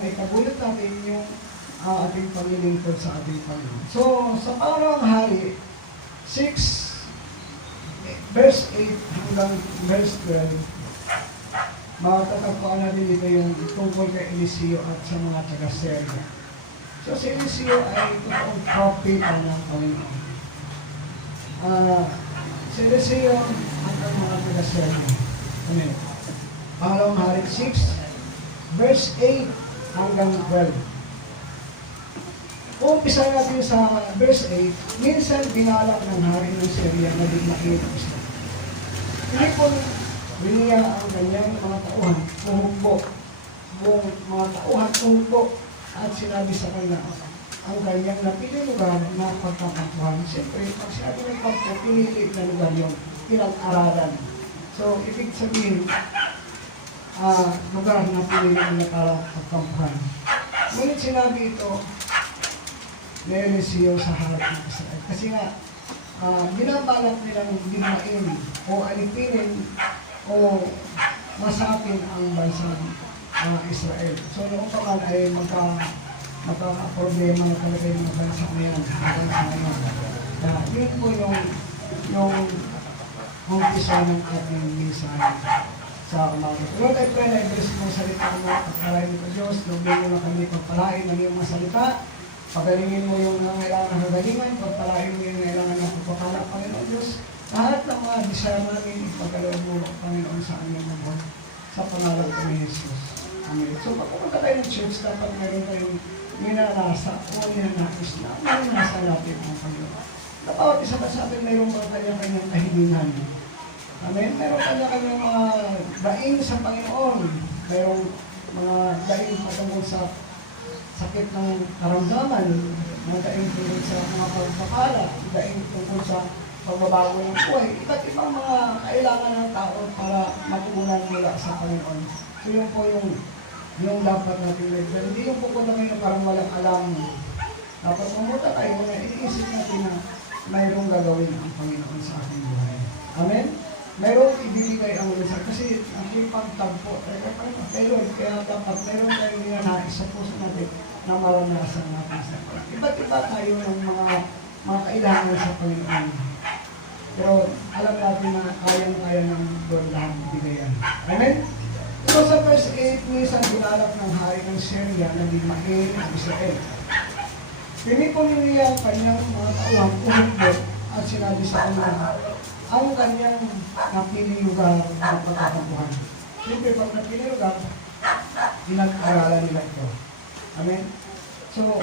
may taguyod natin yung ating paglilingkod sa ating Panginoon. So, sa pangalawang hari, 6, verse 8 hanggang verse 12, matatagpuan natin dito yung tungkol kay Eliseo at sa mga taga-Syria. So, si Eliseo ay totoong propeta ng Panginoon. Si Eliseo at ang mga taga-Syria. Amen. Pangalawang hari, 6, verse 8 hanggang 12. Umpisa natin sa verse 8, minsan binalak ng hari ng Syria na digmain ang Israel. Pinipon niya ang kanyang mga tauhan, umugbo. Mga tauhan umugbo at sinabi sa kanya, ang kanyang napili lugar na pagkakampuhan. Siyempre, pag sinabi ng pagpo, pinili na lugar yung pinag-aralan. So, ibig sabihin, lugar na pinili nila para pagkampuhan. Ngunit sinabi ito, na Eliseo sa harap ng Israel. Kasi nga, binabalak nilang digmain o alipinin o masapin ang bansang Israel. So, noong paman ay magkakaproblema na talaga yung mga bansa na yan. Yun po yung umpisa ng ating mensahe sa umaga. Lord, I pray na i-bless mo salita mo at pagpalain mo Diyos. Lubin mo na kami pagpalain ng iyong mga salita. Pagalingin mo yung nangailangan ng kagalingan, pagpalain mo yung nangailangan ng pagpapala, Panginoon Diyos. Lahat ng mga desire namin, ipagkaloob mo, Panginoon, sa aming mga sa pangalan ko ni Jesus. Amen. So, pag pumunta tayo ng church, dapat meron tayong minanasa o ninanais na minanasa natin ang Panginoon. Na bawat isa ba sa atin, mayroon ba kanya-kanyang kahilingan? Amen. Meron kanya-kanyang mga daing sa Panginoon. Mayroong mga daing patungkol sa sakit ng karamdaman, mga daing tungkol sa mga pagpapala, daing tungkol sa pagbabago ng buhay, iba't ibang mga kailangan ng tao para matugunan mula sa Panginoon. So yun po yung dapat natin legyan. Hindi yung pupunta kayo parang walang alam. Dapat mamunta tayo na iniisip natin na mayroong gagawin ang Panginoon sa ating buhay. Amen? Mayroong ibibigay ang mensahe kasi ang pagtagpo, kaya dapat mayroon tayong ninanais sa puso natin na maranasan natin sa Panginoon. Iba't iba tayo ng mga kailangan sa Panginoon. Pero alam natin na kayang-kaya ng Lord lahat bigayan. Amen? So sa verse 8, minsan binalak ng hari ng Syria na digmain ang Israel. Pinipon niya ang kanyang mga tauhan, umugbo at sinabi sa kanya, ang kanyang napili lugar ng pagkakampuhan. Siyempre, pag napili lugar, pinag-aralan nila ito. Amen? So,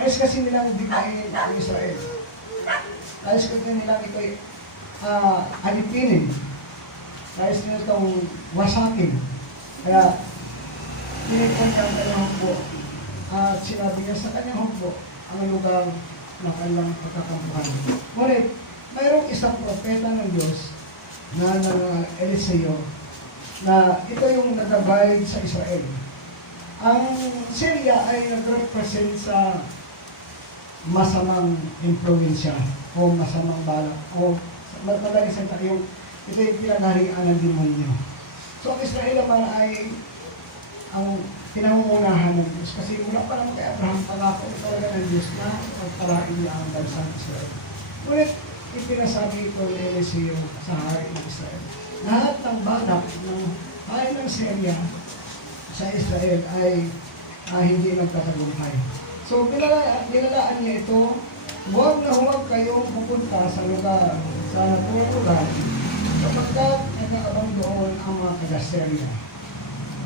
nais kasi nilang digmain ang Israel. Nais kasi nilang ito'y alipinin. Nais nila itong wasakin. Kaya, pinipon niya ang kanyang hukbo. At sinabi niya sa kanyang hukbo ang lugar ng kanyang pagkakampuhan. Ngunit, mayroong isang propeta ng Diyos na Eliseo na ito yung nag-guide sa Israel. Ang Syria ay nag-represent sa masamang impluensya o masamang balak o madaling salita yung ito yung pinangharian ng demonyo. So ang Israel naman ay ang pinangungunahan ng Diyos kasi mula pa naman kay Abraham pangako talaga ng Diyos na pagpalain niya ang bansang Israel. Ngunit ipinasabi ito ni Eliseo sa hari ng Israel. Lahat ng balak ng hari ng Syria sa Israel ay hindi nagtatagumpay. So, binalaan niya ito, huwag kayong pupunta sa lugar, sa naturang lugar, sapagkat nag-aabang doon ang mga taga-Syria.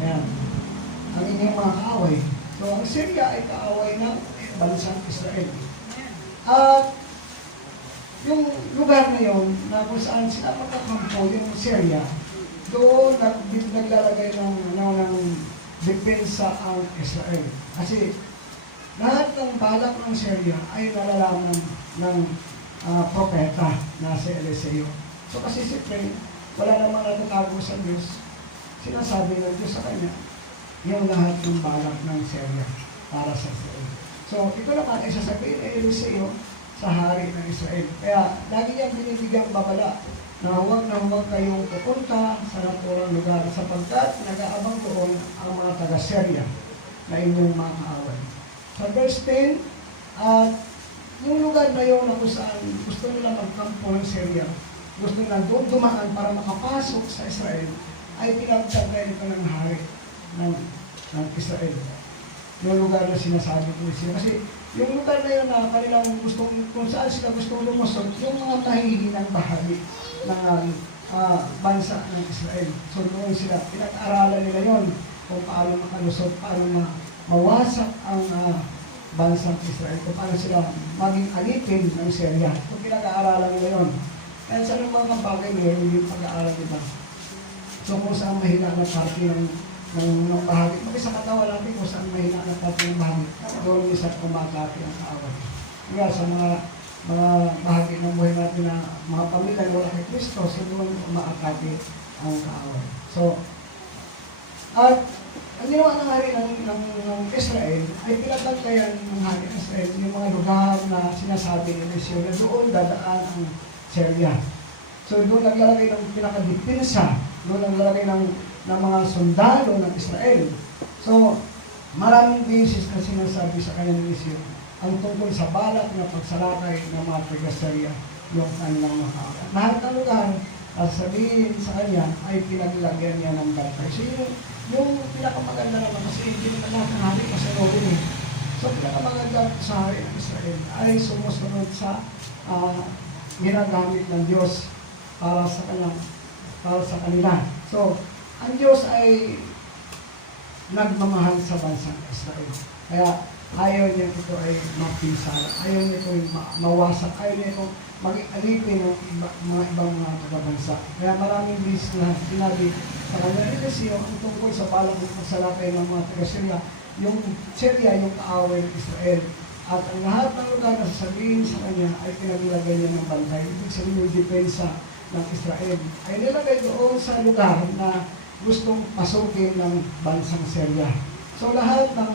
Ayan. Ang inyong mga kaaway. So, ang Syria ay kaaway ng bansang Israel. At yung lugar na yun, na kung saan sila magkakampo, yung Syria, doon naglalagay ng depensa ang Israel. Kasi lahat ng balak ng Syria ay nalalaman ng propeta na si Eliseo. So kasi siyempre, wala namang natatago sa Diyos. Sinasabi ng Diyos sa kanya, yung lahat ng balak ng Syria para sa Israel. So ito naman ay sasabihin ni Eliseo sa hari ng Israel. Kaya lagi niyang binibigyang babala na huwag kayong pupunta sa naturang lugar sapagkat nag-aabang doon ang mga taga-Syria. na inyong mga kaaway. Sa verse 10, at yung lugar na yun na kung saan gusto nila magkampo ng Syria, gusto nila doon dumaan para makapasok sa Israel, ay pinagtagay ito ng hari ng Israel. Yung lugar na sinasabi ko siya. Kasi yung lugar na yun na kanilang gustong, kung saan sila gustong lumusot, yung mga mahihinang bahagi ng bansa ng Israel. So doon sila, pinag-aralan nila yon kung paano makalusot, paano mawasak ang bansang Israel, kung paano sila maging alipin ng Syria. So pinag-aaralan nila yon. Kaya sa mga bagay nila, yung pag-aaral nila. So kung saan mahina na parte ng bahagi. Kasi sa katawan natin kung saan mahina na parte ng bahagi, doon isa kumakati ang kaaway. Kaya sa mga bahagi ng buhay natin na mga pamilya na wala kay Kristo, so doon umaakati ang kaaway. So, at ang ginawa ng hari ng Israel ay pinabantayan ng hari ng Israel yung mga lugar na sinasabi ni Eliseo na doon dadaan ang Syria. So doon naglalagay ng pinakadipinsa, doon naglalagay ng mga sundalo ng Israel. So maraming beses na sinasabi sa kanya ni Eliseo ang tungkol sa balak na pagsalakay ng mga taga-Syria yung kanilang makaaway. Lahat ng lugar at sabihin sa kanya ay pinaglagyan niya ng bantay. So yung pinakamaganda naman kasi hindi naman lahat ng hari kasalubong eh. So pinakamaganda sa hari ng Israel ay sumusunod sa ginagamit ng Diyos para sa kanila. So, ang Diyos ay nagmamahal sa bansang Israel. Kaya ayaw niya ito ay mapinsala, ayaw niya ito ay mawasak, ayaw niya ito maging alipin ng mga ibang mga tagabansa. Kaya maraming bis na sinabi sa kanya, kasi ang tungkol sa palang pagsalakay ng mga taga-Syria, yung Syria, yung kaaway ng Israel. At ang lahat ng lugar na sasabihin sa kanya ay pinagilagay niya ng bantay. Ibig sabihin yung depensa ng Israel ay nilagay doon sa lugar na gustong pasukin ng bansang Syria. So lahat ng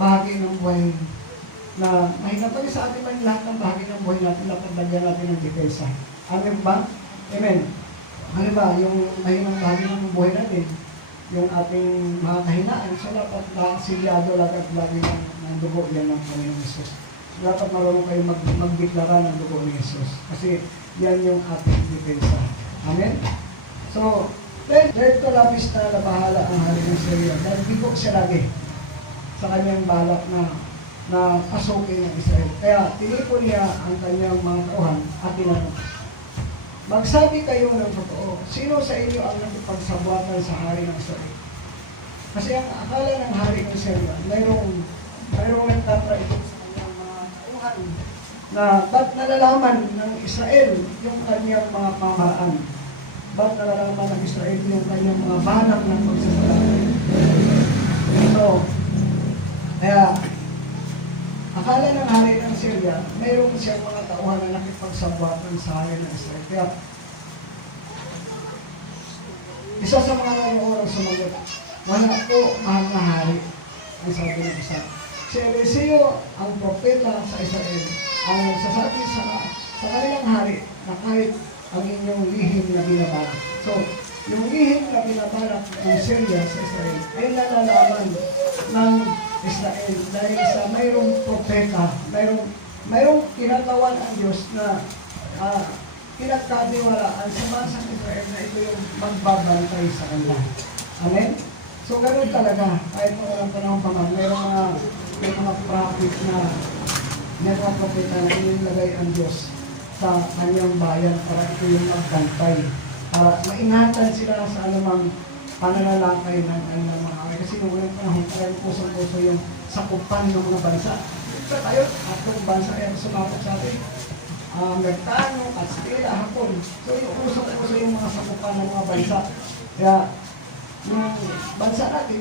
bahagi ng buhay na mahina pa sa atin man lahat ng bahagi ng buhay natin dapat lagyan natin ng depensa. Amen ba? Amen. Ano ba? Yung mahinang bahagi ng buhay natin, yung ating mga kahinaan, so dapat silyado lagi ng dugo yan ng Panginoong Jesus. So dapat marunong kayo magdeklara ng dugo ni Jesus. Kasi yan yung ating depensa. Amen? So, dahil labis na nabahala ang hari ng Syria, dahil bigo siya lagi sa kanyang balak na pasukin ng Israel. Kaya tinipon niya ang kanyang mga tauhan at tinanong, magsabi kayo ng totoo, sino sa inyo ang nakipagsabuatan sa hari ng Israel? Kasi ang akala ng hari ng Syria, mayroong nagtatraidor sa kanyang mga tauhan na ba't nalalaman ng Israel yung kanyang mga pamaraan? Ba't nalalaman ng Israel yung kanyang mga balak ng pagsasalakay? So, kaya akala ng hari ng Syria, mayroong siyang mga tauhan na nakipagsabuatan sa hari ng Israel. Kaya, isa sa mga nanoorang sumagot, wala po, mahal na hari, ang sabi ng isa. Si Eliseo, ang propeta sa Israel, ang nagsasabi sa kanilang hari na kahit ang inyong lihim na binabalak. So, yung lihim na binabalak ng Syria sa Israel ay nalalaman ng Israel dahil sa mayroong propeta, mayroong kinatawan ang Diyos na pinagkatiwalaan sa bansang Israel na ito yung magbabantay sa kanila. Amen? So, ganoon talaga. Kahit mga walang panahon pa man, may mga prophet na may mga propeta na inilagay ang Diyos sa kanyang bayan para ito yung magbantay. Para maingatan sila sa anumang pananalakay ng kanilang mga away. Kasi nung unang panahon, parang pusong-puso yung sakupan ng mga bansa. Ito tayo, atong bansa ay sumapot sa atin. Amerikano, Kastila, Hapon. So yung pusong-puso yung mga sakupan ng mga bansa. Kaya, yung bansa natin,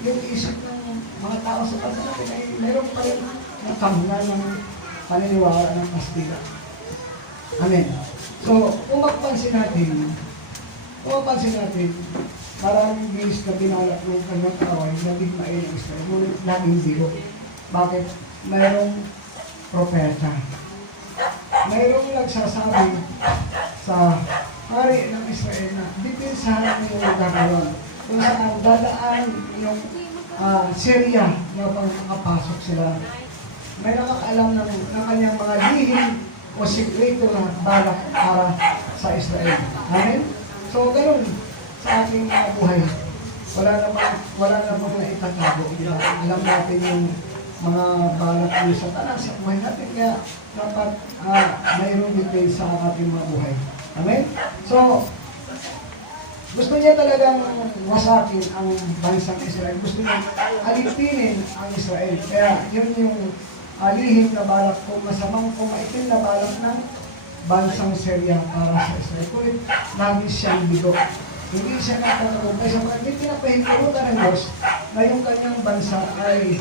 yung isip ng mga tao sa bansa natin ay meron pa rin nakamnan ng paniniwala ng Kastila. Amen. So, kung mapapansin natin, maraming bilis na binalak ng kanyang kaaway na digmain ng Israel. Ngunit laging bigo. Bakit? Mayroong propeta. Mayroong nagsasabi sa hari ng Israel na dipinsahan ng yung lugar na yun. Kung saan dadaan yung Syria na pang makapasok sila. May nakakaalam ng kanyang mga lihim o sikreto na balak para sa Israel. Amen? So, ganun sa ating mga buhay. Wala namang na itatago. Alam natin yung mga balak ni Satanas sa buhay natin. Kaya dapat mayroong detail sa ating mga buhay. Amen? So, gusto niya talagang wasakin ang bansang Israel. Gusto niya alipinin ang Israel. Kaya yun yung lihim na balak o masamang o maitim na balak ng bansang Syria para sa Israel. Kulit, lagi siyang bigo. Hindi siya nakatagumpay. So, hindi pinapahinturutan ng Diyos na yung kanyang bansa ay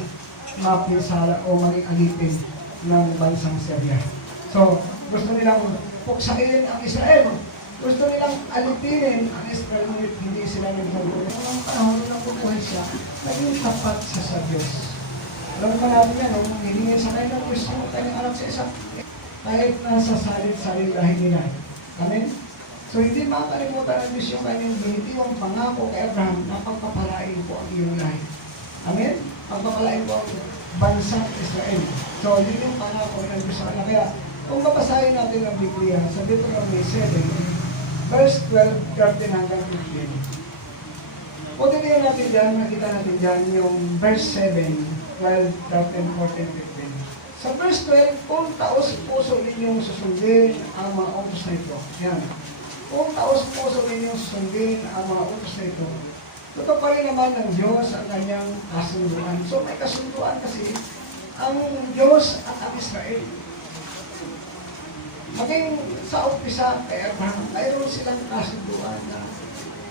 mapinsala o maging alipin ng bansang Syria. So, gusto nilang puksain ang Israel. Gusto nilang alipinin ang Israel, hindi sila nagsagot. Ang panahon ng pupuhay siya, naging tapat siya sa Diyos. Alam mo natin yan, nung hiningin sa kanya ng Diyos yung kanyang anak sa isa, kahit nasa salit-salit dahil nila. Amen? So, hindi makakalimutan ng Diyos yung kanyang binitiwang pangako kay Abraham na pagpapalain po ang iyong lahi. Amen? Pagpapalain po ang bansang Israel. So, yun yung pangako ng Diyos sa kanya. Kaya, kung mapasahin natin ang Biblia sa Deuteronomy 7, verse 12, 13 hanggang 15. Punta din natin dyan, nakita natin dyan yung verse 7, 12, 13, 14, 15. Sa verse 12, kung taos puso ninyong susundin ang mga utos na ito. Yan. Kung taos puso ninyong susundin ang mga utos na ito, totoo pa rin naman ng Diyos ang kanyang kasunduan. So may kasunduan kasi ang Diyos at ang Israel. Maging sa umpisa kay Abraham, mayroon silang kasunduan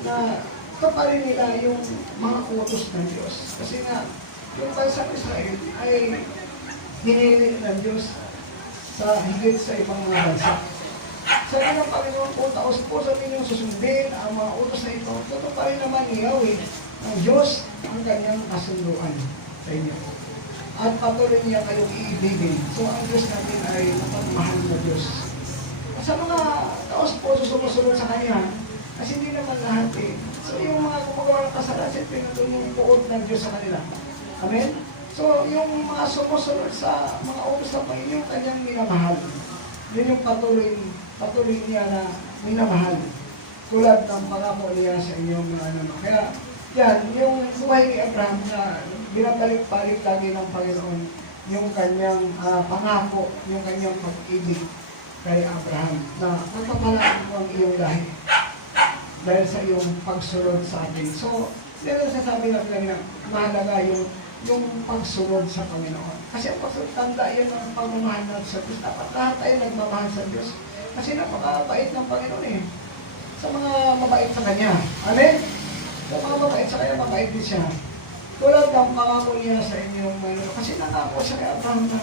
na kaparin nila yung mga utos ng Diyos. Kasi nga, yung bansang Israel ay hinili ng Diyos sa higit sa ibang mga bansa. Sabi ng Panginoon, kung taos po sa inyong susundin ang mga utos na ito, totoo pa rin naman ni Yahweh ng Diyos ang kanyang kasunduan sa inyo. At patuloy niya kayong iibigin. So ang Diyos natin ay napagmahal na Diyos. At sa mga taos po sumusunod sa Kanya, kasi hindi naman lahat eh. So yung mga gumagawa ng kasalanan, siyempre nandun yung buod ng Diyos sa kanila. Amen? So yung mga sumusunod sa mga utos ng Panginoon, kanyang minamahal. Yun yung patuloy niya na minamahal. Tulad ng pangako niya sa inyong mga ano. Kaya yan, yung buhay ni Abraham na binabalik-balik lagi ng Panginoon, yung kanyang pangako, yung kanyang pag-ibig kay Abraham na magpapalaan mo ang iyong lahi dahil sa iyong pagsunod sa atin. So, yan ang sasabi natin na mahalaga yung pagsunod sa Panginoon. Kasi ang pagsunod, tanda yan ang pagmamahal natin sa Diyos. Dapat lahat tayo nagmamahal sa Diyos. Kasi napakabait ng Panginoon eh. Sa mga mabait sa Kanya. Amen? Sa mga mabait sa Kanya, mabait din siya. Tulad ng pangako niya sa inyong Panginoon. Kasi nangako siya kay Abraham na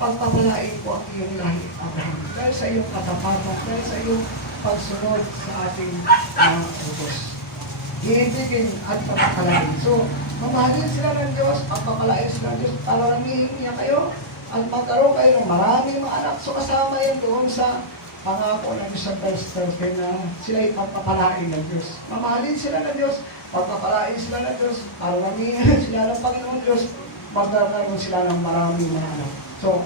pagpapalain ko ang iyong lahi, Abraham. Dahil sa iyong katapatan, dahil sa iyong pagsunod sa ating mga utos. Iibigin at pagpapalain. So, mamahalin sila ng Diyos, pagpapalain sila ng Diyos, paramihin niya kayo, at magkaroon kayo ng maraming mga anak. So, kasama yan doon sa pangako ng Diyos sa verse 13 na sila ipagpapalain ng Diyos. Mamahalin sila ng Diyos, pagpapalain sila ng Diyos, paramihin sila ng Panginoon Diyos, magkakaroon sila ng maraming mga anak. So,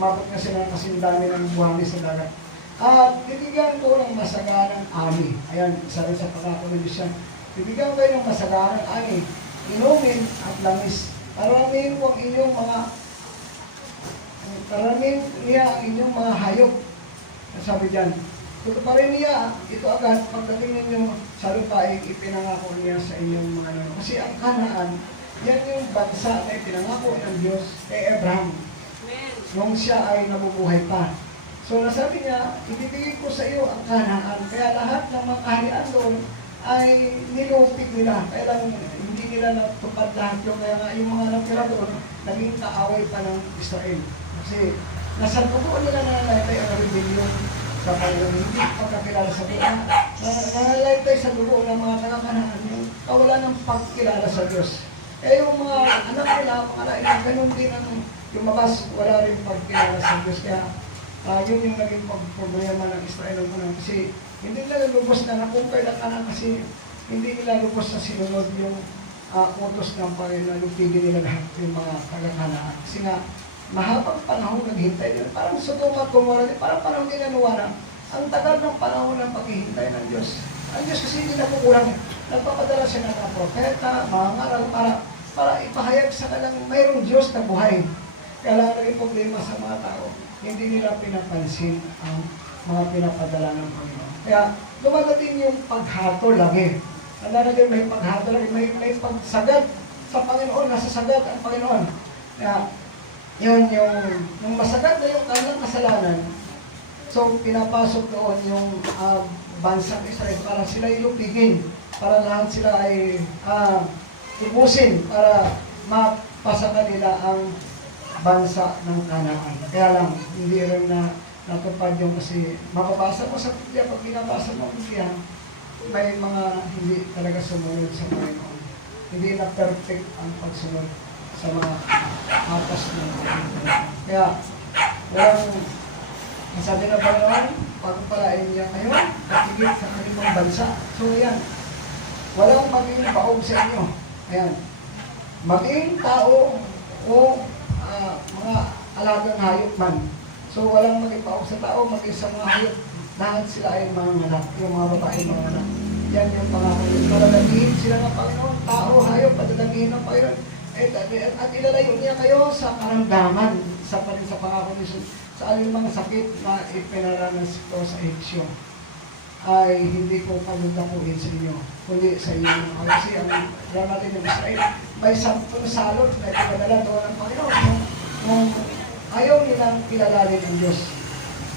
mabot na sila kasi dami ng buhangin sa dagat. At bibigyan ko ng masaganang ani. Ayan, isa rin sa pangako ng Diyos yan. Bibigyan ko ng masaganang ani, inumin at langis. Paramihin ko ang inyong paramihin niya ang inyong mga hayop. Sabi dyan, tutuparin niya, ito agad, pagdating ninyo sa lupa, ipinangako niya sa inyong mga ano. Kasi ang Kanaan, yan yung bansa na ipinangako ng Diyos kay Abraham. Nung siya ay nabubuhay pa. So nasabi niya, ibibigay ko sa iyo ang Kanaan. Kaya lahat ng mga kaharian doon ay nilupig nila. Kaya lang hindi nila natupad lahat yung kaya nga yung mga natira doon, naging kaaway pa ng Israel. Kasi nasa dugo nila nalalagay ang rebellion sa Panginoon. Hindi pagkakilala sa Diyos. Nalalagay sa dugo ng mga taga-Kanaan yung kawalan ng pagkilala sa Diyos. Kaya yung mga anak nila, mga anak, ganun din ang lumabas, wala rin pagkilala sa Diyos. Kaya yun yung naging problema ng Israel ng kasi hindi nila lubos na nakumpay na kanan kasi hindi nila lubos na sinunod yung utos ng Panginoon, lupigin nila lahat yung mga taga-Kanaan. Kasi nga, mahabang panahon naghintay nila. Parang Sodoma at Gomorrah, parang panahon din nanuwara. Ang tagal ng panahon ng paghihintay ng Diyos. Ang Diyos kasi hindi nakukulang. Nagpapadala siya ng mga propeta, mga ngaral, para ipahayag sa kanilang mayroong Diyos na buhay. Kaya lang naging problema sa mga tao. Hindi nila pinapansin ang mga pinapadala ng Panginoon. Kaya dumadating yung paghatol lagi. Nandang may paghatol lagi, may pagsagad sa Panginoon, nasa sagad ang Panginoon. Kaya yun yung masagad na yung kanilang kasalanan. So pinapasok doon yung bansang Israel para sila ilupigin, para lahat sila ay ibusin, para mapasaka nila ang bansa ng Kanaan. Kaya lang, hindi rin na natupad yung kasi mababasa mo sa Biblia, pag binabasa mo ang Biblia, may mga hindi talaga sumunod sa Panginoon. Hindi na perfect ang pagsunod sa mga atas ng Panginoon. Kaya, sabi ng Panginoon, pagpalain niya kayo, katigit sa kanilang bansa. So yan, walang maging baog sa inyo. Ayan, maging tao o mga alagang hayop man. So walang maging baog sa tao, maging sa mga hayop. Lahat sila ay mga anak, yung mga babae mga anak. Yan yung pangako. Padadagihin sila ng Panginoon, tao, hayop, padadagihin ng Panginoon. At ilalayo niya kayo sa karamdaman, sa pangako ni Jesus. Sa alimang sakit na ipinaranas ko sa Ehipsyo ay hindi ko pagdakuhin sa inyo, kundi sa inyo. Kasi ang natin ng Israel, may 10 salot na ipinadala doon ng Panginoon nung ayaw nilang kilalanin ang Diyos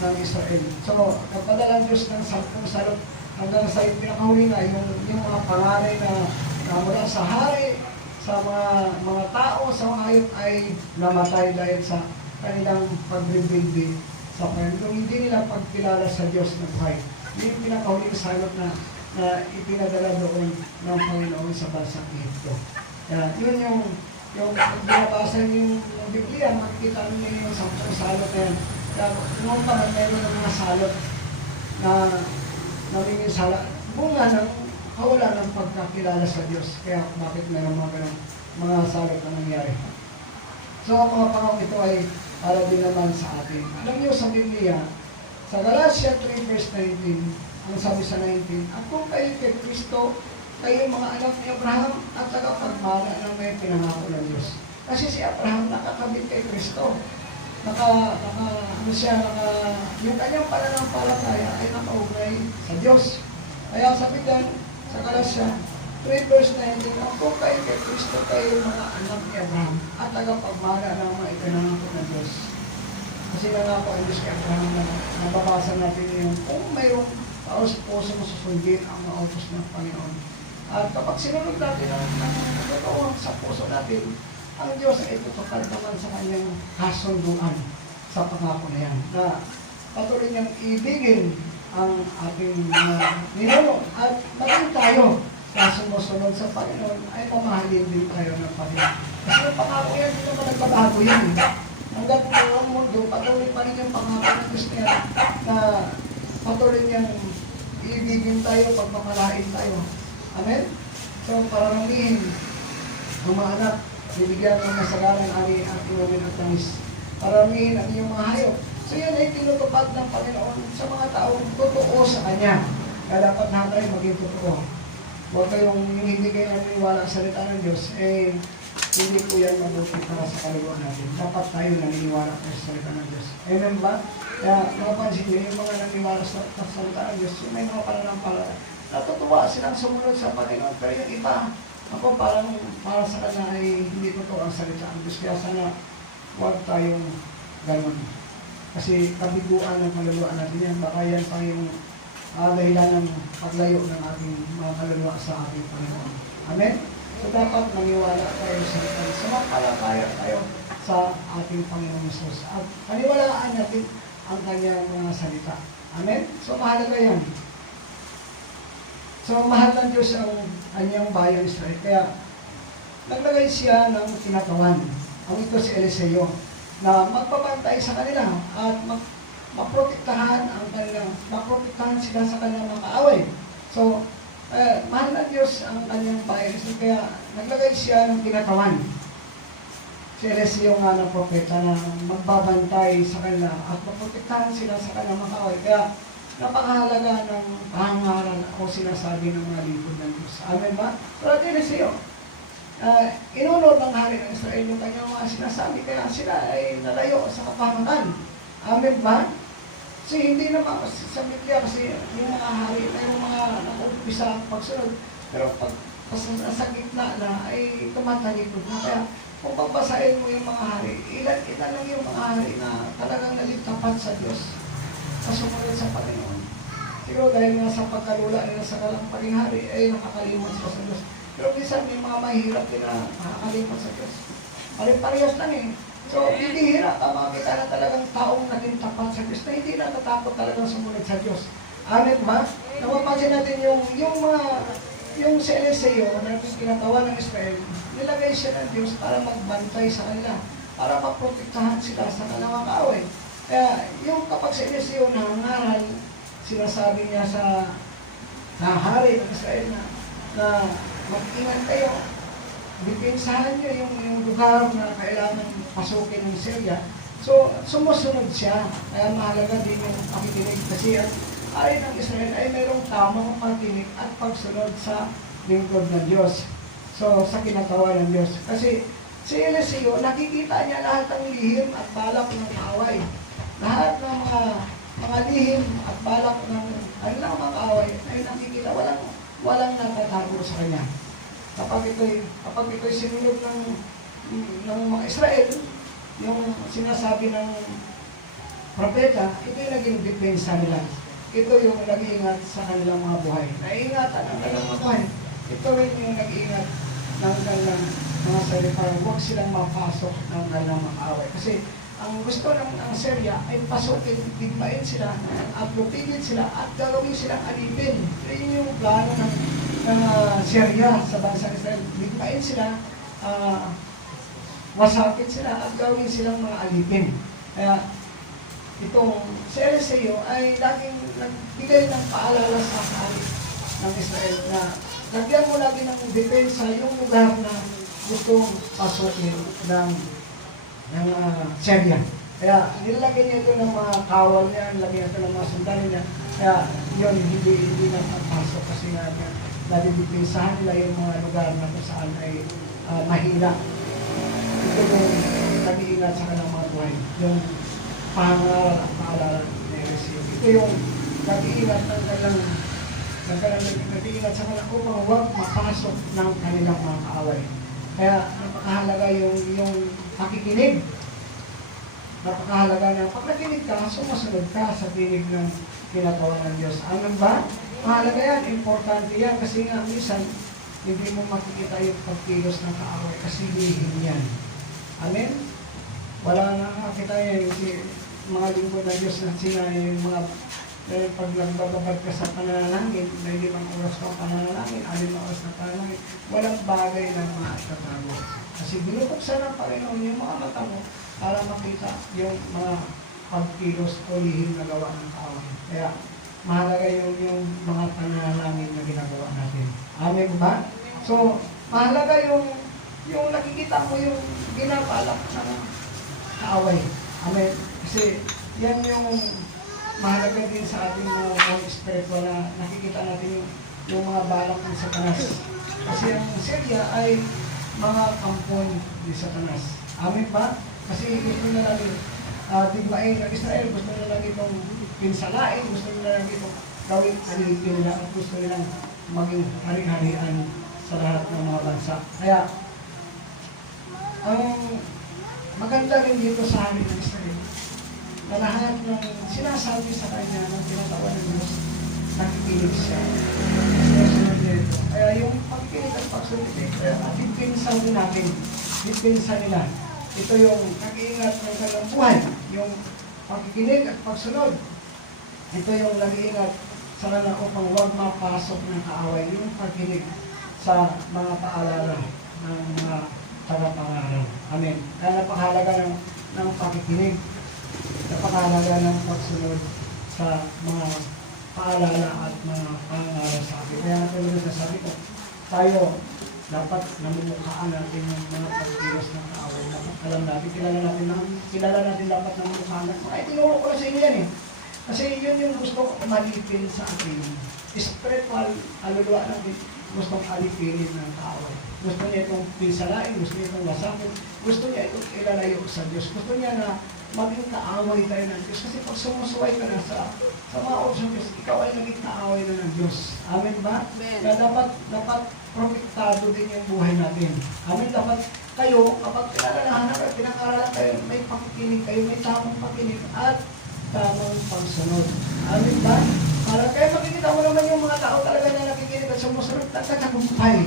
ng Israel. So, nagpadala ang Diyos ng 10 salot hanggang sa pinakahuli na yung mga panganay na mula sa hari, sa mga tao, sa mga hayop ay namatay dahil sa kanilang pagbibilbi sa Panginoon. Hindi nila pagkilala sa Diyos ng buhay. Yung pinakahuling salot na ipinadala doon ng Panginoon sa bansang Ehipto. Kaya yun yung pag binabasa yung Biblia, makikita niyo yung 10 salot na yan. Kaya noon pa mayroon ng mga salot na namingin sala, bunga ng kawalan ng pagkakilala sa Diyos. Kaya bakit mayroon mga ganun, mga salot na nangyari. So ang mga pangako ito ay para din naman sa atin. Alam niyo sa Biblia, sa Galatia 3 verse 19, ang sabi sa 19, at kung kayo kay Kristo, kayo mga anak ni Abraham at tagapagmana ng may pinangako ng Diyos. Kasi si Abraham nakakabit kay Kristo. Yung kanyang pananampalataya ay nakaugnay sa Diyos. Kaya sabi din sa Galatia 3 verse 19, at kung kayo kay Kristo, kayo mga anak ni Abraham at tagapagmana ng mga ipinangako ng Diyos. Kasi nangako ang Diyos kay Abraham na nababasa natin yung kung mayroong paus-puso mo susundin ang mga utos ng Panginoon. At kapag sinunod natin ang totoo sa puso natin, ang Diyos ay tutupad naman sa kanyang kasunduan sa pangako na yan. Na patuloy niyang ibigin ang ating mga ninuno at maging tayo na sumusunod sa Panginoon ay mamahalin din tayo ng Panginoon. Kasi yung pangako yan, hindi naman nagbabago yan. Hanggang ang mundo, patuloy pa rin yung pangako ng Diyos niya na patuloy niyang ibigin tayo, pagmamalain tayo. Amen? So, paramihin ang mga anak, bibigyan ng masagaran ani at inumin at tamis. Paramihin ang iyong mga hayop. So, yan ay tinutupad ng Panginoon sa mga taong totoo sa Kanya. Kaya dapat na tayo maging totoo. Huwag kayong hindi kayo naniniwala sa salita ng Diyos, hindi po yan mabuti para sa kaluluwa natin. Dapat tayo naniniwala sa salita ng Diyos. Amen ba? Kaya mapansin niyo, yung mga naniniwala sa salita ng Diyos, yung may mga pananampalataya, natutuwa silang sumunod sa Panginoon. Pero yung iba, ako parang para sa kanya ay hindi totoo ang salita ng Diyos. Kaya sana huwag tayong ganun. Kasi kabiguan ng kaluluwa natin yan. Baka yan pa yung dahilan ng paglayo ng ating mga kaluluwa sa ating Panginoon. Amen? So dapat maniwala tayo sa Panginoon. Sumampalataya tayo sa ating Panginoon Jesus. At paniwalaan natin ang kanyang mga salita. Amen? So mahalaga yan. So mahal ng Diyos ang kanyang bayan Israel. Kaya naglagay siya ng tinatawan. Ang ito si Eliseo na magpapantay sa kanila at maprotektahan ang kanilang, maprotektahan sila sa kanilang mga kaaway. So, Mahal ng Diyos ang kanyang bayan. So, kaya naglagay siya ng kinatawan. Si Eliseo nga ng propeta na magbabantay sa kanila at maprotektahan sila sa kanilang mga kaaway. Kaya napakahalaga ng pangaral o sinasabi ng mga lingkod ng Diyos. Amen ba? Pero at Eliseo, inunod ng hari ng Israel yung kanyang mga sinasabi. Kaya sila ay nalayo sa kapahamakan. Amen ba? Kasi hindi naman sa Biblia kasi yung mga hari, mayroong mga nakuumpisa ang pagsunod. Pero pag nasa gitna na ay tumatalikod na. Kaya kung papasahin mo yung mga hari, ilan lang yung mga hari na talagang naging tapat sa Diyos, sa sumunod sa Panginoon. Siguro dahil nga sa pagkalula nila sa kalampaling hari, ay nakakalimot sila sa Diyos. Pero minsan may mga mahirap din na nakakalimot sa Diyos. Pare-parehas lang eh. So, hindi hirap ang makita na talagang taong naging tapat sa Diyos na hindi natatakot talagang sumunod sa Diyos. Amen ba? Napapansin natin yung si Eliseo na kinatawa ng Israel, nilagay siya ng Diyos para magbantay sa kanila, para maprotektahan sila sa kanilang kaaway. Kaya yung kapag si Eliseo nangangaral, sinasabi niya sa hari ng Israel na mag-ingat kayo, dipinsahan nyo yung lugar na kailangan pasukin ng Syria. So, sumusunod siya. Kaya mahalaga din yung pakikinig kasi ang hari ng Israel ay mayroong tamang pakikinig at pagsunod sa lingkod ng Diyos. So, sa kinatawa ng Diyos. Kasi si Eliseo, nakikita niya lahat ng lihim at balak ng kaaway. Lahat ng mga lihim at balak ng kanilang mga kaaway ay nakikita. Walang natatago sa kanya. Kapag ito'y sinunod ng mga Israel, yung sinasabi ng propeta, ito'y naging depensa nila. Ito yung nag-iingat sa kanilang mga buhay. Naiingatan ang kanilang mga buhay. Ito rin yung nag-iingat ng kanilang mga sarili para huwag silang mapasok ng kanilang mga kaaway. Kasi ang gusto ng Syria ay pasukin, digmain sila, at lupigin sila, at gagawin silang alipin. Yun yung plano ng Syria sa bansang Israel. Digmain sila, wasakin sila, at gawin silang mga alipin. Kaya itong si Eliseo ay laging nagbigay ng paalala sa hari ng Israel na lagyan mo lagi ng depensa yung lugar na gustong pasukin ng Syria. Kaya nilagyan niya ito ng mga kawal niya, nilagyan ito ng mga sundalo niya. Kaya yun, hindi na papasok kasi nga nadidepensahan nila yung mga lugar na kung saan ay mahina. Ito yung nag-iingat sa kanilang mga buhay. Yung pangaral at paalala ni Eliseo. Ito yung nag-iingat ng nag-iingat sa kanilang upang huwag mapasok ng kanilang mga kaaway. Kaya napakahalaga yung pakikinig. Napakahalaga na pag nakinig ka, sumusunod ka sa tinig ng kinatawa ng Diyos. Amen ba? Mahalaga yan, importante yan kasi nga minsan hindi mo makikita yung pagkilos ng kaaway kasi lihim yan. Amen? Wala na makita yan yung mga lingkod ng Diyos na sinaya yung mga pag nagbababad ka sa pananalangin, may 5 oras kang pananalangin, 6 oras na pananalangin, walang bagay na maitatago. Kasi binubuksan ng Panginoon yung mga mata mo para makita yung mga pagkilos o lihim na gawa ng kaaway. Kaya mahalaga yung mga pananalangin na ginagawa natin. Amen ba? So, mahalaga yung nakikita mo yung ginabalak ng kaaway. Amen. Kasi yan yung mahalaga din sa ating mga spiritual na nakikita natin yung mga balak ng Satanas. Kasi ang Syria ay mga kampon ni Satanas. Amen ba? Kasi gusto na lang digmain ng Israel, gusto na lang itong pinsalain, gusto na lang itong gawin alipin nila at gusto nilang maging hari-harian sa lahat ng mga bansa. Kaya, ang maganda rin dito sa hari ng Israel na lahat ng sinasabi sa kanya ng tinatawa ng Diyos, nakikinig siya. Sinusunod niya ito. Kaya yung pagkikinig at pagsunod kaya pinsa din natin, pinsa nila. Ito yung nag-iingat ng kanilang buhay, yung pagkikinig at pagsunod. Ito yung nag-iingat sa kanila upang huwag mapasok ng kaaway, yung pagkikinig sa mga paalala ng mga tagapangaral. Amen. Kaya napakahalaga ng pakikinig, napakahalaga ng pagsunod sa mga paalala at mga pangaral sa atin. Kaya natin ulit nasabi ko, tayo dapat namumukhaan natin yung mga pagkilos ng kaaway. Dapat alam natin, kilala natin dapat namumukhaan natin. Mga itinuro ko na sa inyo yan eh. Kasi yun yung gusto ko malipin sa atin. Spiritual, aluluwa natin, gustong alipinin ng kaaway. Gusto niya itong pinsalain, gusto niya itong wasakin, gusto niya itong ilalayo sa Diyos. Gusto niya na maging kaaway tayo ng Diyos. Kasi pag sumusuway ka na sa mga oras ng Diyos, ikaw ay naging kaaway na ng Diyos. Amen ba? Amen. Kaya dapat protektado din yung buhay natin. Amen. Dapat kayo, kapag pinalalahanan kayo, pinangaralan kayo, may pakikinig kayo, may tamang pakinig at tamang pagsunod. Amen ba? Para kaya makikita mo naman yung mga tao talaga na nakikinig at sumusunod, nagtatagumpay.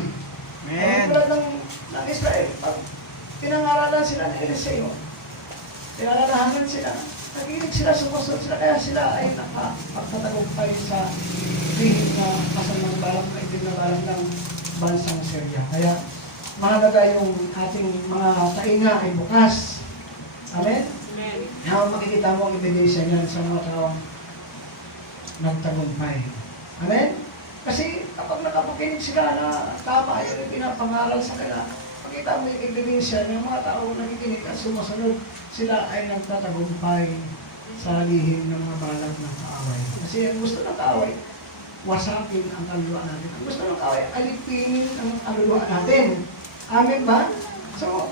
Amen. Tulad ng Israel, pag pinangaralan sila ng Eliseo, pinalalahanan sila, nakikinig sila, sumusunod sila, kaya sila ay nakapagtatagumpay sa lihim na kasamang balak na itin na balak ng bansang Syria. Kaya mahalaga yung ating mga tainga ay bukas. Amen? Amen. Kaya makikita mo ang ebidensya niyan sa mga taong nagtagumpay. Amen? Kasi kapag nakapakinig sila na tama yung pinapangaral sa kanila, makita mo yung ebidensya ng mga taong nakikinig at sumusunod, sila ay nagtatagumpay sa lihim ng mga balak ng kaaway. Kasi ang gusto ng kaaway, wasakin ang kaluluwa natin. Ang gusto ng kaaway, alipinin ang kaluluwa natin. Amen ba? So,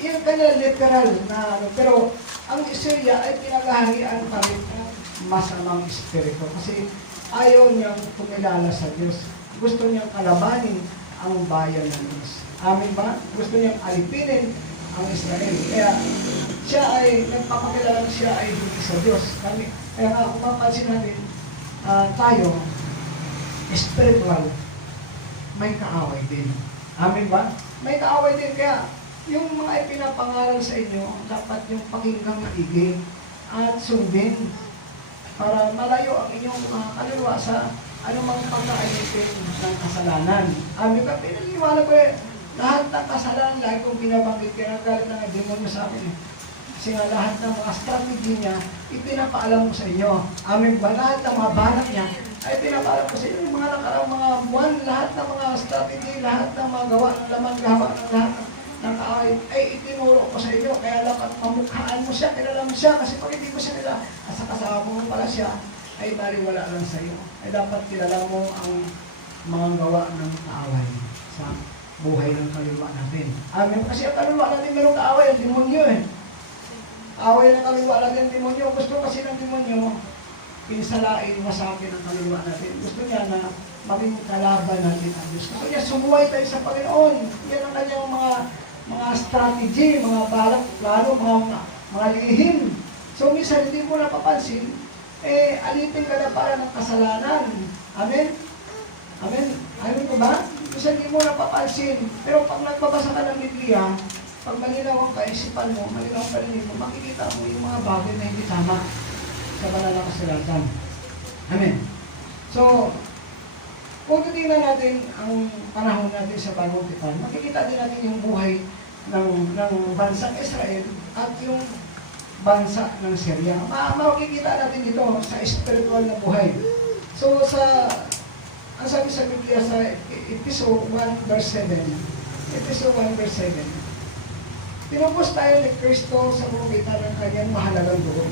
yun kanya literal na ano. Pero, ang Syria ay pinagaharian pa rin ng masamang espiritu. Kasi ayaw niyang tumilala sa Diyos. Gusto niyang kalabanin ang bayan ng Diyos. Amen ba? Gusto niyang alipinin ang Israel. Kaya, siya ay nagpapakilala siya ay hindi sa Diyos. Kaya nga, kung mapansin natin, tayo, spiritual, may kaaway din. Amin ba? May kaaway din. Kaya, yung mga ipinapangaral sa inyo, dapat yung pakinggang maigi at sundin para malayo ang inyong kaluluwa sa anumang pagkaalitin ng kasalanan. Amin ba? Pinaniwala ko lahat ng kasalanan, lagi kong binabanggit, kinagalit ng demonyo sa akin eh. Kasi nga lahat ng mga strategy niya, ipinapaalam mo sa inyo. Amin ba? Lahat ng mga balak niya, ay pinapaalam ko sa inyo. Yung mga nakarang mga buwan, lahat ng mga strategy, lahat ng mga gawa ng lamang gawa ng lahat ng kaaway, ay itinuro ko sa inyo. Kaya dapat mamukhaan mo siya, kilala mo siya. Kasi pag hindi mo siya nila, asa kasama mo pala siya, ay baliwala lang sa iyo. Ay dapat kilala mo ang mga gawa ng kaaway sa buhay ng kaluluwa natin. Amin. Kasi ang kaluluwa natin meron kaaway, ang demonyo eh. Away ng kaluluwa natin ang demonyo. Gusto kasi ng demonyo, pinsalain, masapin ang kaluluwa natin. Gusto niya na maging kalaban natin ang Diyos. Gusto niya sumuway tayo sa Panginoon. Yan ang kanyang mga strategy, mga balak, plano, mga lihim. So, minsan hindi mo napapansin, alipin ka na para ng kasalanan. Amen? Amen? Amen ko ba? Minsan hindi mo napapansin. Pero pag nagbabasa ka ng Biblia, pag malinaw ang kaisipan mo, malinaw ang palinig mo, makikita mo yung mga bagay na hindi tama sa banal na kasulatan. Amen. So, kung titingnan natin ang panahon natin sa Bagong Tipan, makikita din natin yung buhay ng bansang Israel at yung bansa ng Syria. Makikita natin ito sa spiritual na buhay. So, ang sabi sa Biblia sa Episode 1 verse 7, Episode 1 verse 7, tinubos tayo ni Kristo sa pagitan ng kanyang mahalagang dugo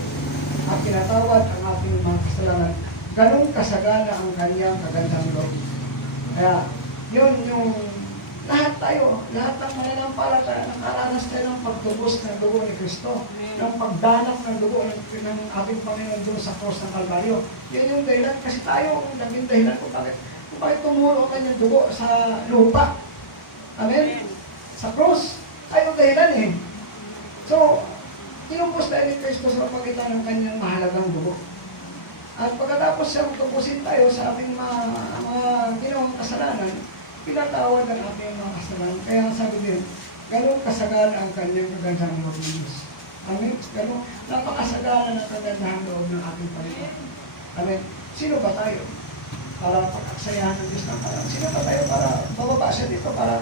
at pinatawad ang ating mga kasalanan. Ganun kasagana ang kanyang kagandang loob. Kaya, yun yung lahat tayo, lahat ng mananampalataya, nakaranas tayo ng pagtubos ng dugo ni Kristo, ng pagdanak ng dugo ng ating Panginoon doon sa cross ng Kalbaryo. Yan yung dahilan, kasi tayo, naging dahilan kung bakit tumuro ang kanyang dugo sa lupa. Amen? Sa cross. Tayo dahilan eh. So, tinubos tayo ni Kristo sa pagitan ng kanyang mahalagang dugo. At pagkatapos siyang tubusin tayo sa ating mga ginawang kasalanan, pinatawad ang ating mga kasalanan. Kaya sabi din, ganun kasagana ang kanyang kagandahang loob ng Diyos. Amen? Ganun, napakasagana ng kagandahang loob ng ating Panginoon. Amen? Sino ba tayo? Para pag-aksayahan ng Diyos ng parang. Sino ba tayo para bababa siya dito para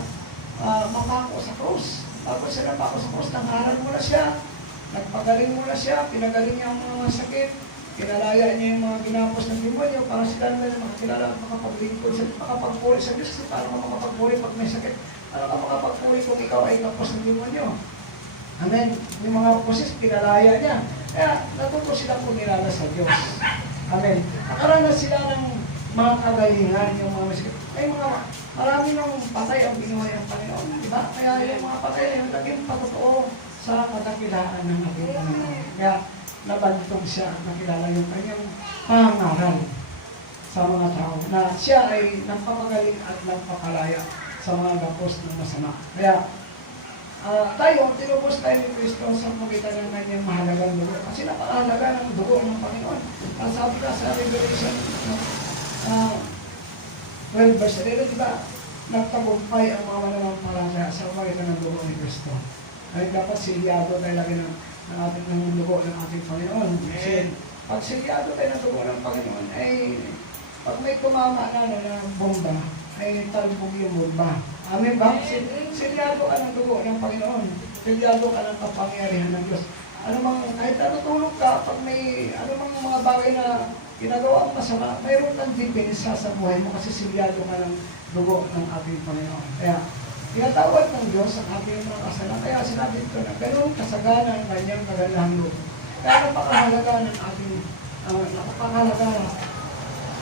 mapako sa krus? Bago siya napako sa krus, nangaral mo na siya. Nagpagaling mo na siya, pinagaling niya ang mga sakit. Kinalaya niya yung mga ginapos ng demonyo para sila na makakilala at makapaglingkod sa makapagpuri sa Diyos. Kasi paano ka makapagpuri pag may sakit? Paano ka makapagpuri kung ikaw ay kapos ng demonyo? Amen. Yung mga poses, kinalaya niya. Kaya natuto silang kumilala sa Diyos. Amen. Nakaranas sila ng mga kagalingan, yung mga masakit. Ay marami ng patay ang binuhay ng Panginoon. Diba? Kaya yung mga patay yung naging patotoo sa kadakilaan ng ating Panginoon. Kaya nabantong siya at nakilala yung kanyang pangaral sa mga tao na siya ay nagpapagaling at nagpapalaya sa mga gapos ng masama. Kaya tayo, tinubos tayo ni Kristo sa pagitan ng kanyang mahalagang dugo. Kasi napakahalaga ng dugo ng Panginoon. Sabi ka sa Revelation 12 verse 11, diba? Nagtagumpay ang mga mananampalataya sa pagitan ng dugo ni Kristo. Ay dapat silyado tayo lagi ng ating dugo ng ating Panginoon. Kasi pag silyado tayo ng dugo ng Panginoon, ay pag may tumama na bomba, ay talbog yung bomba. Amen ba? Silyado ka ng dugo ng Panginoon. Silyado ka ng kapangyarihan ng Diyos. Kahit natutulog ka, pag may mga bagay na ginagawa ang masama, mayroon kang depensa sa buhay mo kasi silyado ka ng dugo ng ating Panginoon. Kaya, tinatawad ng Diyos ang ating mga kasalanan. Kaya sinabi ko na ganoon kasagana ang kanyang kagandahang loob. Kaya napakahalaga ng ating, napakahalaga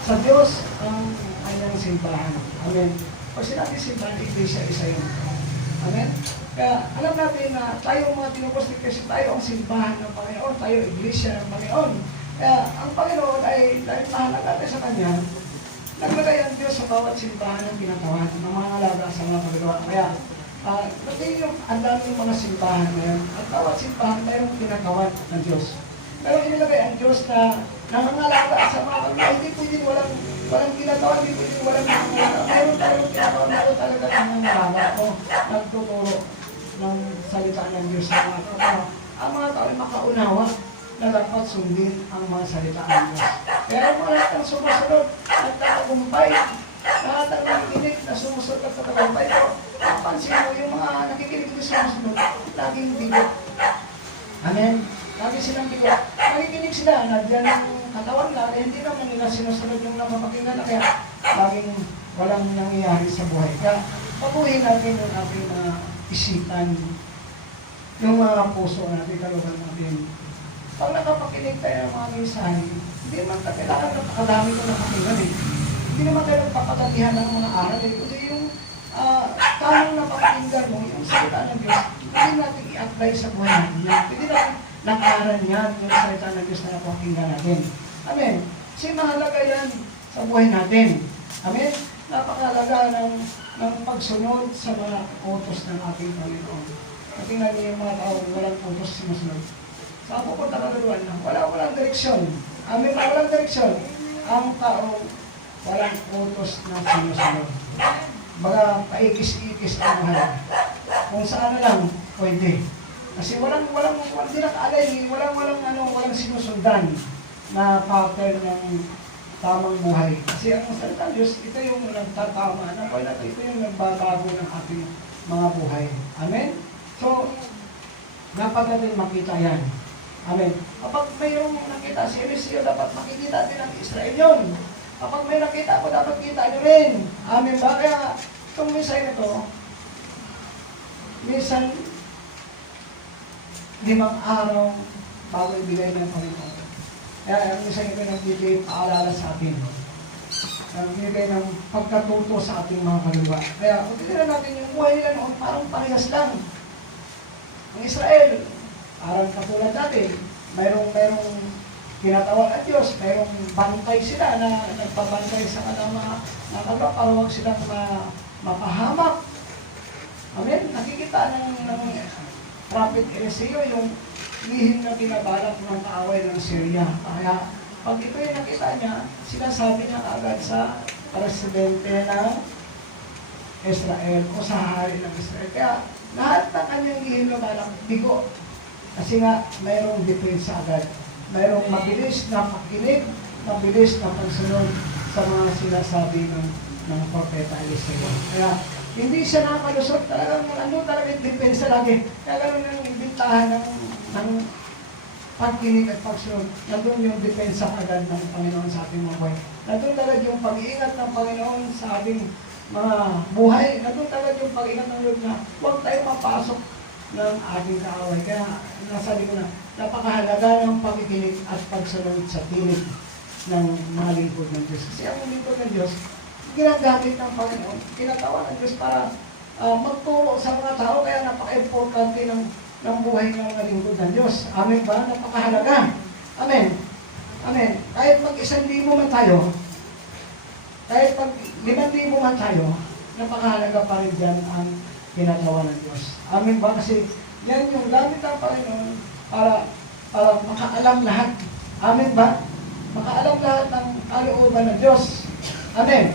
sa Diyos ang kanyang simbahan. Amen. Pag sinabi simbahan, iglesia, isa yun. Amen. Kaya alam natin na tayo mga tinupos ni Kristo, tayo ang simbahan ng Panginoon, tayo iglesia ng Panginoon. Kaya ang Panginoon ay dahil mahalaga tayo sa Kanya, naglagay ang Diyos sa bawat simbahan ng ginatawan ng mga alaga sa mga kagagawa. Kaya, pati yung ang daming mga simbahan na yun, at bawat simbahan mayroong ginatawan ng Diyos. Pero inilagay ang Diyos na nangangalaga sa mga kagagawa. Hindi pwede walang ginatawan, hindi pwede walang nangangalaga. Mayroon tayong ginatawan na talaga nangangalaga o nagtuturo ng salita ng Diyos sa mga kagagawa. Ang mga tao ay makaunawa na dapat sundin ang mga salita ng Diyos. Kaya ang mga lahat ng sumusunod at nakagumpay, lahat ang nakikinig na sumusunod at nakagumpay, papansin mo yung mga nakikinig na sumusunod, laging bigot. Amen? Lagi silang bigot. Nakikinig sila, nandiyan ang katawan lang, hindi naman nila sinusunod yung napapakinggan, kaya laging walang nangyayari sa buhay. Kaya pabuhin natin yung ating isipan, yung mga puso natin, kaluhan natin. Pag nakapakinig tayo ng mga mensahe, hindi naman kailangan napakadami ko napakinggan eh. Hindi naman tayo nagpapatalihan ng mga aral eh. Kundi yung tamang napakinggan mo, yung salita ng Diyos, hindi natin i-apply sa buhay natin yan. Hindi natin nakaran yan yung salita ng Diyos na napakinggan natin. Amen. Kasi mahalaga yan sa buhay natin. Amen. Napakahalaga ng pagsunod sa mga utos ng ating Panginoon. Tingnan niyo yung mga tao, walang utos sinusunod. Sa pupunta kaluluwan lang, walang direksyon. Amen, walang direksyon. Ang tao, walang utos na sinusunod. Baga, paikis-ikis ang mahal. Kung saan na lang, pwede. Kasi walang hindi nakaalay, walang sinusundan na pattern ng tamang buhay. Kasi ang salita ng Diyos, ito yung nagtatama, ito yung nagbabago ng ating mga buhay. Amen? So, dapat natin makita yan. Amen. Kapag mayroong nakita si Eliseo, dapat makikita din ang Israel yun. Kapag may nakita ako, dapat kita nyo rin. Amen ba? Kaya itong mensahe na ito, minsan 5 araw bago ibigay ng Panginoon. Kaya ang mensahe ito nagbibigay paalala sa atin. Nagbibigay ng pagkatuto sa ating mga kaluluwa. Kaya kung titignan natin yung buhay nila noon, parang parehas lang. Ang Israel, parang katulad natin, mayroong tinatawag at Diyos, mayroong bantay sila na nagpabantay sa kanilang mga kaluluwa para huwag silang mapahamak. Amen? Nakikita ng Prophet Eliseo yung lihim na binabalak ng kaaway ng Syria. Kaya pag ito yung nakita niya, sinasabi niya agad sa presidente ng Israel o sa hari ng Israel. Kaya lahat ng kanyang lihim na balak, bigo. Kasi nga, mayroong depensa agad. Mayroong mabilis na pakinig, mabilis na pagsunod sa mga sinasabi ng Propeta Eliseo. Kaya, hindi siya nakakalusot. Talagang, talaga yung depensa lagi. Kaya gano'n yung imbitahan ng pagkinig at pagsunod, nandun yung depensa agad ng Panginoon sa ating mga buhay. Nandun agad yung pag-iingat ng Panginoon sa ating mga buhay. Nandun agad yung pag-iingat ng Lord na huwag tayo mapasok ng ating kaaway. Kaya nasabi ko na, napakahalaga ng pagkikinig at pagsunod sa tinig ng mga lingkod ng Diyos. Kasi ang lingkod ng Diyos, ginagamit ng Panginoon, kinatawa ng Diyos para magturo sa mga tao. Kaya napaka-importante ng buhay ng mga lingkod ng Diyos. Amen ba? Napakahalaga. Amen. Amen. Kahit mag-1,000 man tayo, kahit pag 5,000 man tayo, napakahalaga pa rin dyan ang kinatawa ng Diyos. Amen ba? Kasi yan yung gamit ng Panginoon para makaalam lahat. Amen ba? Makaalam lahat ng kalooban ng Diyos. Amen.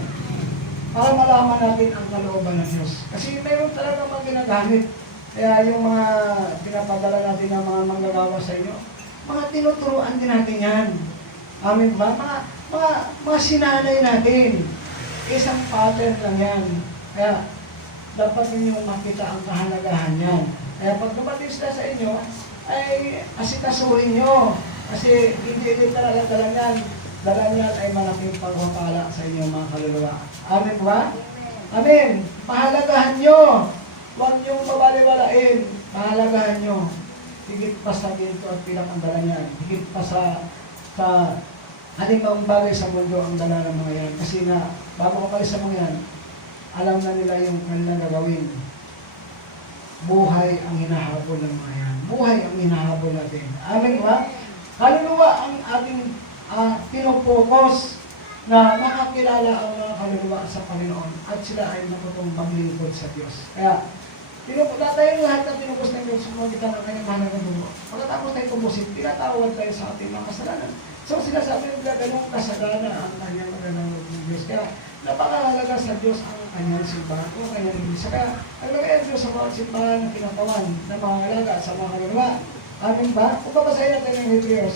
Para malaman natin ang kalooban ng Diyos. Kasi mayroon talaga mga ginagamit. Kaya yung mga pinapadala natin ng mga manggagawa sa inyo, mga tinuturuan din natin yan. Amen ba? Mga sinanay natin. Isang pattern lang yan. Kaya dapat ninyong makita ang kahalagahan yan. Kaya pag dumating sila sa inyo, ay asikasuhin nyo. Kasi hindi talaga dala niyan ay malaking pagpapala sa inyo mga kaluluwa. Amen ba? Amen. Pahalagahan nyo. Huwag niyong babaliwalain. Pahalagahan nyo. Higit pa sa ginto at pilak ang dala niyan. Higit pa sa anumang bagay sa mundo ang dala ng mga yan. Kasi na, bago umalis sa mga yan, alam na nila yung kanilang gagawin. Buhay ang hinahabol ng mga yan. Buhay ang hinahabol natin. Amen ba? Kaluluwa ang ating pinopokos na makakilala ang mga kaluluwa sa Panginoon at sila ay matutong maglingkod sa Diyos. Kaya, tayo lahat na tinubos ng Diyos, sumungitan ang kanyang mahal ng dugo. Pagkatapos tayo tubusin, tinatawad tayo sa ating mga kasalanan. So, sinasabi nila ganong kasagana ang kanyang magandang ng Diyos. Kaya, napakahalaga sa Diyos ang kanyang simbahan o kanyang iglesia. Kaya, naglagay ang Diyos sa mga simbahan ng kinatawan ng mga halaga sa mga kaluluwa. Amin ba? Kung babasahin natin ng Hebrews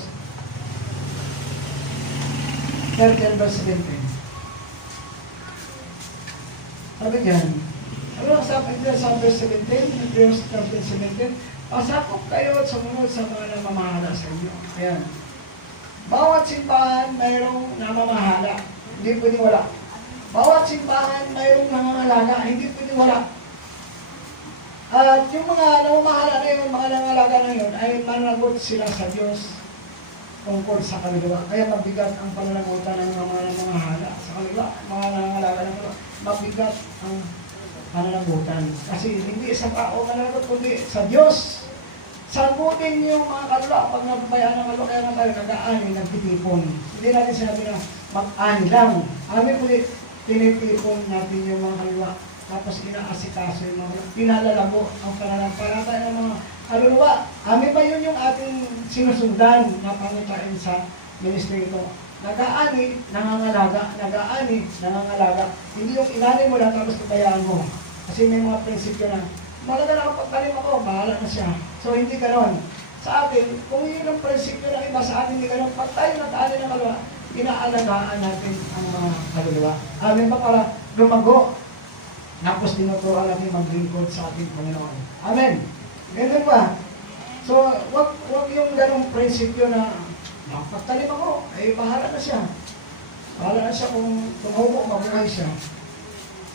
13 verse 17. Sabi diyan, ano ang sabi diyan sa verse 17? Hebrews 13:17. Pasakop kayo at sumunod sa mga namamahala sa inyo. Ayan. Bawat simbahan mayroong namamahala. Hindi pwedeng wala. Bawat simbahan mayroong nangangalaga. Hindi pwedeng wala. At yung mga namamahala na yun, mga nangangalaga na yun, ay managot sila sa Diyos tungkol sa kaluluwa. Kaya mabigat ang pananagutan ng mga namamahala sa kaluluwa. Mga nangangalaga ng kaluluwa. Mabigat ang pananagutan. Kasi hindi sa tao mananagot, kundi sa Diyos. Sagutin niyo mga kaluluwa. Pag nababayaan ng kaluluwa, kaya nga tayo nag-aani, nagtitipon. Hindi natin sinabi na mag-ani lang. Amin po, tinitipon natin yung mga kaluluwa. Tapos inaasikaso yung mga pinalalabo ang pananampalataya ng mga kaluluwa. Amin ba yun yung ating sinusundan na pangitain sa ministry ito? Nag-aani, nangangalaga, nag-aani, nangangalaga. Hindi yung inani mo lang tapos pabayaan mo. Kasi may mga prinsipyo na, malaga nakapagtanim ako, bahala na siya. So hindi ganon. Sa atin, kung yun ang prinsipyo ng iba sa atin, hindi ganon. Pag tayo nag-aani ng kaluluwa, inaalagaan natin ang mga kaluluwa. Amin ba para lumago? Tapos tinuturuan natin maglingkod sa ating Panginoon. Amen. Ganun ba? So, wag yung ganong prinsipyo na pagtalim ako, ay bahala na siya. Bahala na siya kung tumubo, mabuhay siya.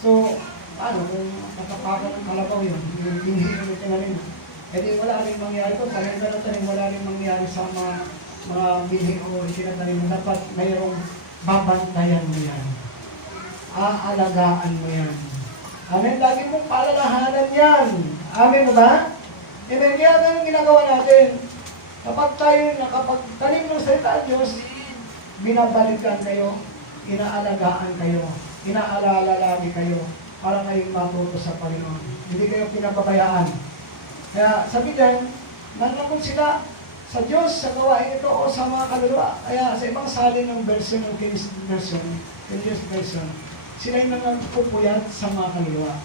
So, paano kung nakapakan ng kalabaw yun, yung binihiro ng tinalim, eh di wala rin mangyari ko, talim ka na talim, wala rin mangyari sa mga binhi o itinatalim. Dapat mayroong babantayan mo yan. Aalagaan mo yan. Amen. Lagi mong paalalahanan yan. Amen ba? Amen. Kaya ganun ginagawa natin. Kapag tayo nakapagtanim ng salita ng Diyos, binabalikan kayo, inaalagaan kayo, inaalala lagi kayo, para kayong matuto sa Panginoon. Hindi kayo pinababayaan. Kaya sabi din, manakot sila sa Diyos, sa gawain ito o sa mga kaluluwa. Kaya sa ibang salin ng version ng King James Version, sila yung nagpupuyat sa mga kaluluwa.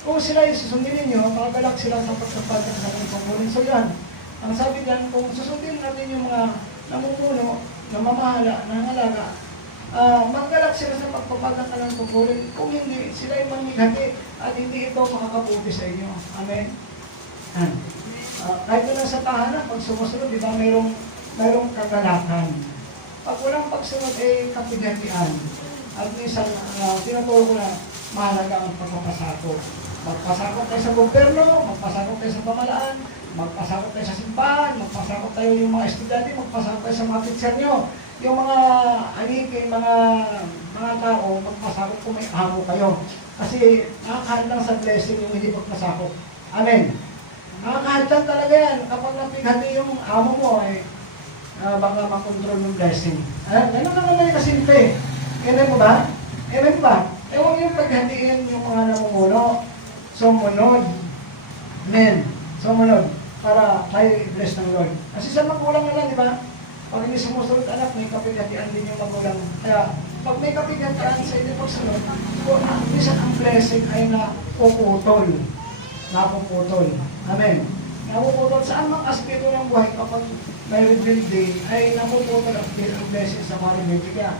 Kung sila yung susundin ninyo, magagalak sila sa pagkapag ng kanilang pangulin. So yan, ang sabi dyan, kung susundin natin yung mga namumuno, namamahala, nangalaga, magagalak sila sa pagpapag ng kanilang pangulin. Kung hindi, sila yung manghigati at hindi ito makakabuti sa inyo. Amen? Kahit na sa tahanan, pag sumusunod, di ba mayroong mayroong kagalakan. Pag walang pagsunod ay kapighatian. At minsan, tinuturo ko na mahalaga ang pagpapasakop. Magpasakop tayo sa gobyerno, magpasakop tayo sa pamalaan, magpasakop tayo sa simbahan, magpasakop tayo yung mga estudyante, magpasakop tayo sa mga teacher nyo. Yung mga alipin, mga tao, magpasakop kung may amo kayo. Kasi nakakahadlang sa blessing yung hindi pagpasakop. Amen. Nakakahadlang talaga yan. Kapag napighati yung amo mo, ay baka makontrol yung blessing. Ganun lang naman yung kasimple. Amen mo ba? Amen mo ba? Huwag yung paghatiin yung mga namumuno. Sumunod. Amen. Sumunod. Para tayo i-bless ng Lord. Kasi sa magulang na lang, di ba? Pag hindi sumusunod anak, may kapighatian din yung magulang. Kaya, pag may kapighatian sa inyo pagsunod, minsan ang blessing ay napuputol. Napuputol. Amen. Napuputol sa anong aspeto ng buhay kapag may rebuild day, ay napuputol ang blessing sa mga rebuild. Kaya,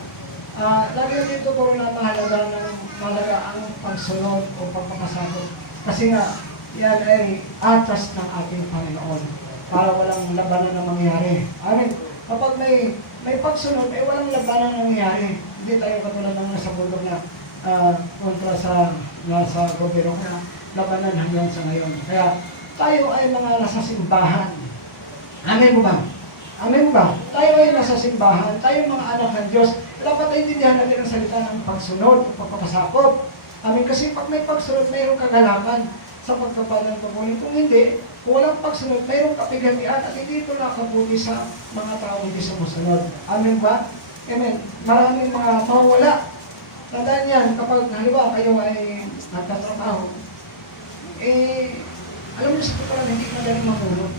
lagi natin tuturo na mahalaga ang pagsunod o pagpapasakot. Kasi nga, yan ay atas ng ating Panginoon para walang labanan na mangyari. Amen. Kapag may pagsunod, ay walang labanan na nangyari. Hindi tayo katulad ng nasa bundok na kontra sa gobyerno na labanan hanggang sa ngayon. Kaya tayo ay mga nasa simbahan. Amen mo ba? Amen mo ba? Tayo ay nasa simbahan, tayo mga anak ng Diyos. Dapat naintindihan natin ang salita ng pagsunod o pagpapasakop. Amen. Kasi pag may pagsunod, mayroong kagalakan sa pagkapal ng pagkunin. Kung hindi, kung walang pagsunod, mayroong kapighatian at hindi ito nakabuti sa mga tao hindi sumusunod. Amen ba? Amen. Maraming mga mawala. Tandaan yan, kapag halimbawa kayo ay nagtatrabaho, alam niyo sa pagkalan, hindi madaling makulog.